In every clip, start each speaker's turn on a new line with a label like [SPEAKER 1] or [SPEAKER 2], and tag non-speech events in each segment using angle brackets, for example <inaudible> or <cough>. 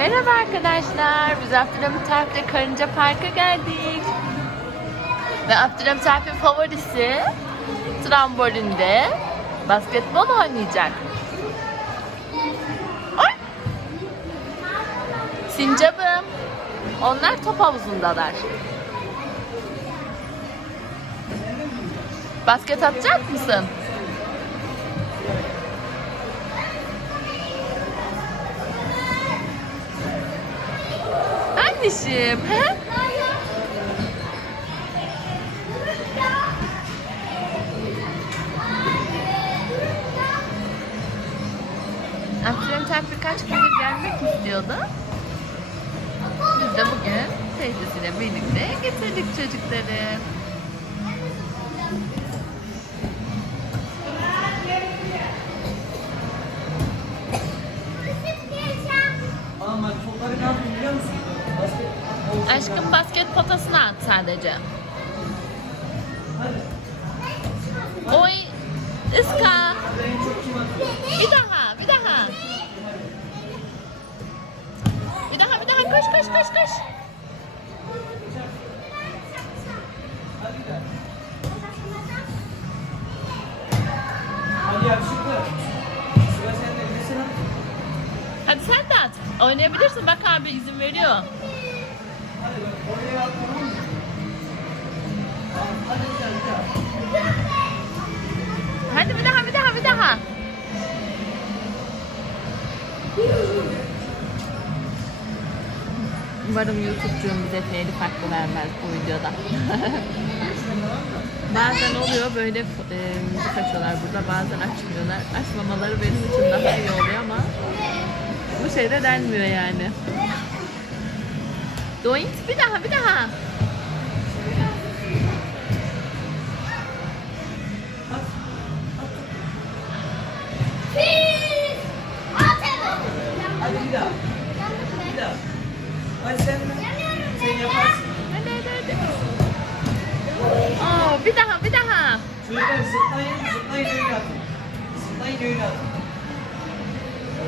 [SPEAKER 1] Merhaba arkadaşlar. Biz Abdülhamit Alp'le Karınca Park'a geldik. Ve Abdülhamit Alp'in favorisi trambolinde basketbol oynayacak. Ay! Sincap'ım. Onlar top havuzundalar. Basket atacak mısın? Anneciğim, he? Abdülhamit Alp birkaç gündür gelmek istiyordu. Biz de bugün teyzesiyle birlikte getirdik çocukları.
[SPEAKER 2] Hadi.
[SPEAKER 1] Oy, ıska. Bir daha, bir daha. Bir daha, bir daha. Koş, koş, koş, koş.
[SPEAKER 2] Hadi sen
[SPEAKER 1] de at. Oynayabilirsin. Bak abi izin veriyor.
[SPEAKER 2] Hadi bak oraya at tamam mı? Hadi bir daha.
[SPEAKER 1] Bir daha, bir daha. Umarım YouTube'cuğum bize telif hakkı vermez bu videoda. <laughs> bazen oluyor böyle e, müzik açıyorlar burada bazen açmıyorlar. Açmamaları benim için daha iyi oluyor ama bu şey de denmiyor yani. Doink bir daha bir daha.
[SPEAKER 2] Hadi sen de. Sen yaparsın.
[SPEAKER 1] Hadi bir daha bir daha.
[SPEAKER 2] Çocuklar zıplayın, zıplayın öyle.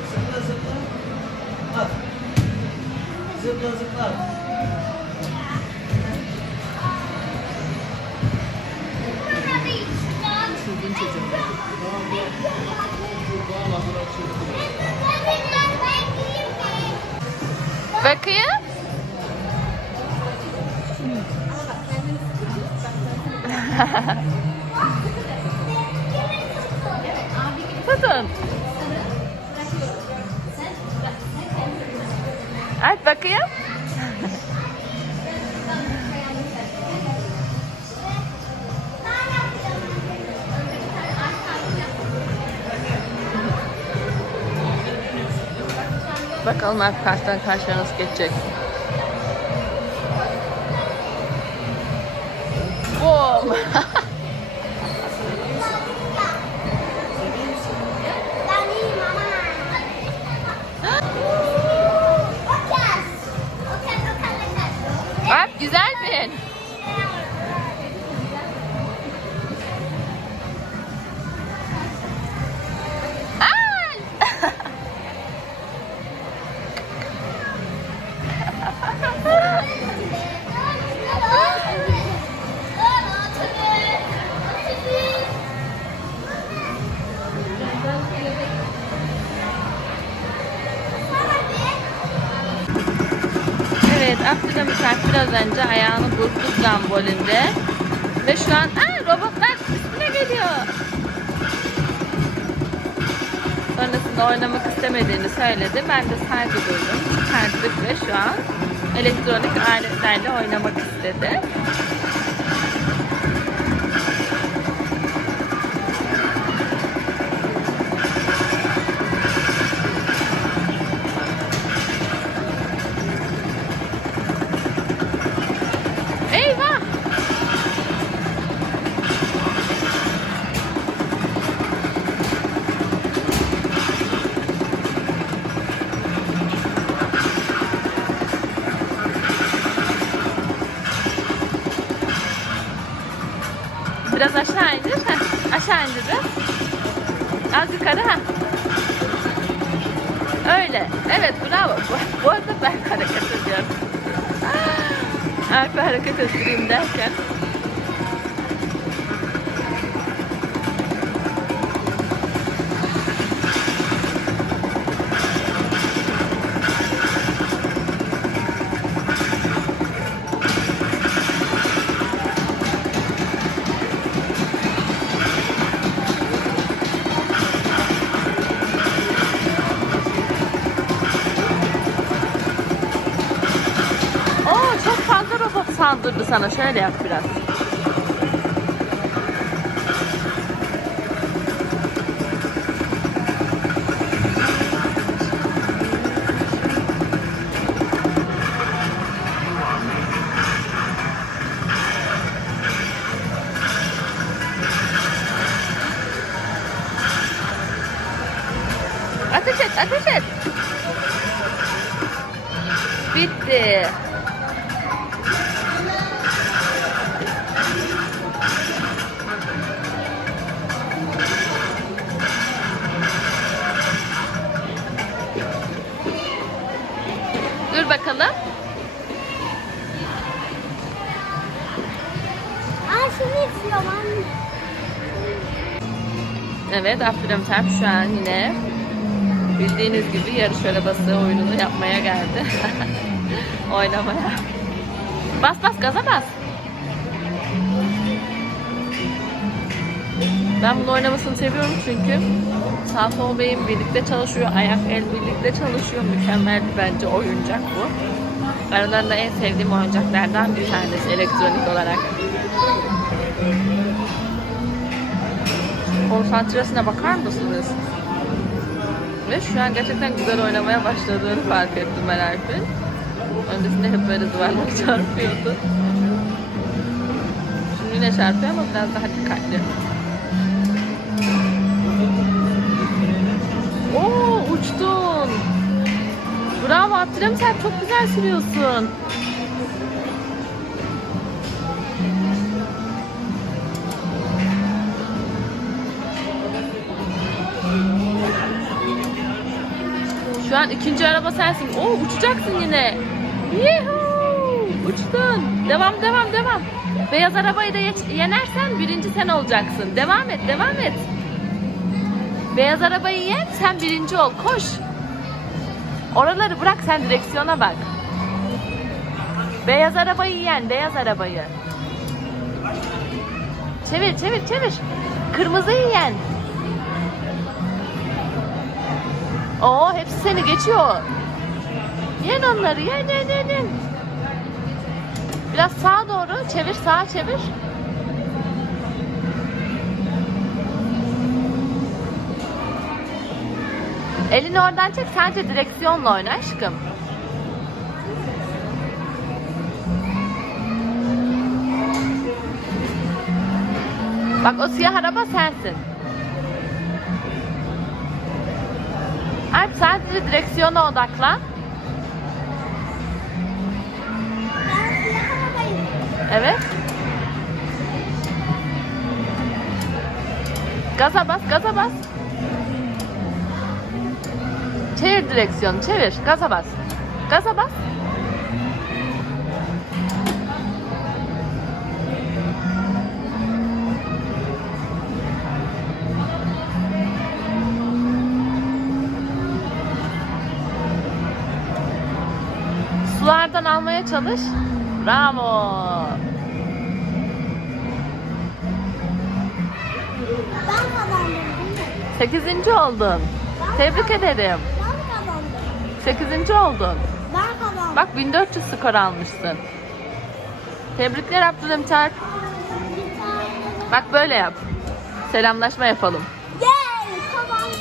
[SPEAKER 2] Zıpla zıpla. Zıpla zıpla.
[SPEAKER 1] Tutun. Aç bakayım. Bakalım Alp karşıdan karşıya geçecek. Abdülhamit Alp biraz önce ayağını burktu trambolinde. Ve şu an aa, robotlar üstüne geliyor. Sonrasında oynamak istemediğini söyledi. Ben de saygı duydum. Çıkarttık ve şu an elektronik aletlerle oynamak istedi. Biraz aşağı indir. Heh, aşağı indir biraz. Az yukarı. Heh. Öyle. Evet bravo. Bu, bu arada ben <laughs> hareket ediyorum. Alp'i hareket ettireyim derken. Robot saldırdı sana. Şöyle yap biraz. Ateş et, ateş et. Bitti. Evet, Abdülhamit Alp şu an yine bildiğiniz gibi yarış arabası oyununu yapmaya geldi. <laughs> Oynamaya. Bas bas gaza bas. Ben bunu oynamasını seviyorum çünkü sağ sol beyin birlikte çalışıyor, ayak el birlikte çalışıyor. Mükemmel bir bence oyuncak bu. Aralarında en sevdiğim oyuncaklardan bir tanesi elektronik olarak. Konsantrasına bakar mısınız? Ve şu an gerçekten güzel oynamaya başladığını fark ettim ben Alp'in. Öncesinde hep böyle duvarlara <laughs> çarpıyordu. Şimdi yine çarpıyor ama biraz daha dikkatli. Oo uçtun. Bravo Abdülhamit sen çok güzel sürüyorsun. Şu an ikinci araba sensin. Oo uçacaksın yine. Yuhuu! Uçtun. Devam devam devam. Beyaz arabayı da ye- yenersen birinci sen olacaksın. Devam et devam et. Beyaz arabayı yen sen birinci ol. Koş. Oraları bırak sen direksiyona bak. Beyaz arabayı yen beyaz arabayı. Çevir çevir çevir. Kırmızıyı yen. Oo hepsi seni geçiyor. Yen onları yen yen yen yen. Biraz sağa doğru çevir sağa çevir. Elini oradan çek sadece direksiyonla oyna aşkım. Bak o siyah araba sensin. Sadece direksiyona odaklan. Evet. Gaza bas, gaza bas. Çevir direksiyonu, çevir. Gaza bas. Gaza bas. Almaya çalış. Bravo.
[SPEAKER 3] Ben kazandım?
[SPEAKER 1] Sekizinci oldun. Tebrik ederim.
[SPEAKER 3] Ben kazandım.
[SPEAKER 1] Sekizinci oldun.
[SPEAKER 3] Ben kazandım.
[SPEAKER 1] Bak 1400 skor almışsın. Tebrikler Abdülhamit Alp.
[SPEAKER 3] Bir tane.
[SPEAKER 1] Bak böyle yap. Selamlaşma yapalım.
[SPEAKER 3] Yay! Kazandım.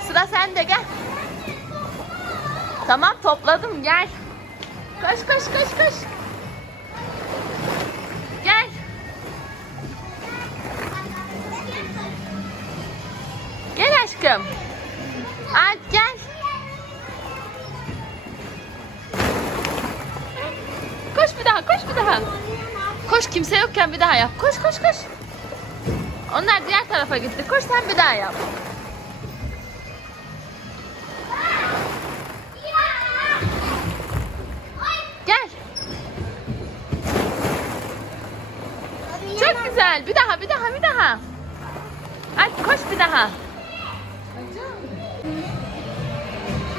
[SPEAKER 3] <laughs>
[SPEAKER 1] Sıra sende gel. Tamam topladım gel. Koş koş koş koş. Gel. Gel aşkım. Alp gel. Koş bir daha koş bir daha. Koş kimse yokken bir daha yap. Koş koş koş. Onlar diğer tarafa gitti. Koş sen bir daha yap. Güzel. Bir daha, bir daha, bir daha. Hadi koş bir daha.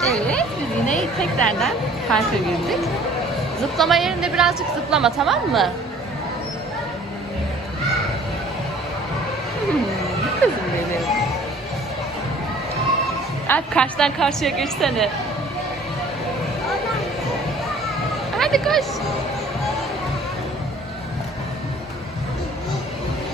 [SPEAKER 1] Evet, biz yine tekrardan parka girdik. Zıplama yerinde birazcık zıplama tamam mı? Hmm, Kızım benim. Alp karşıdan karşıya geçsene. Hadi koş.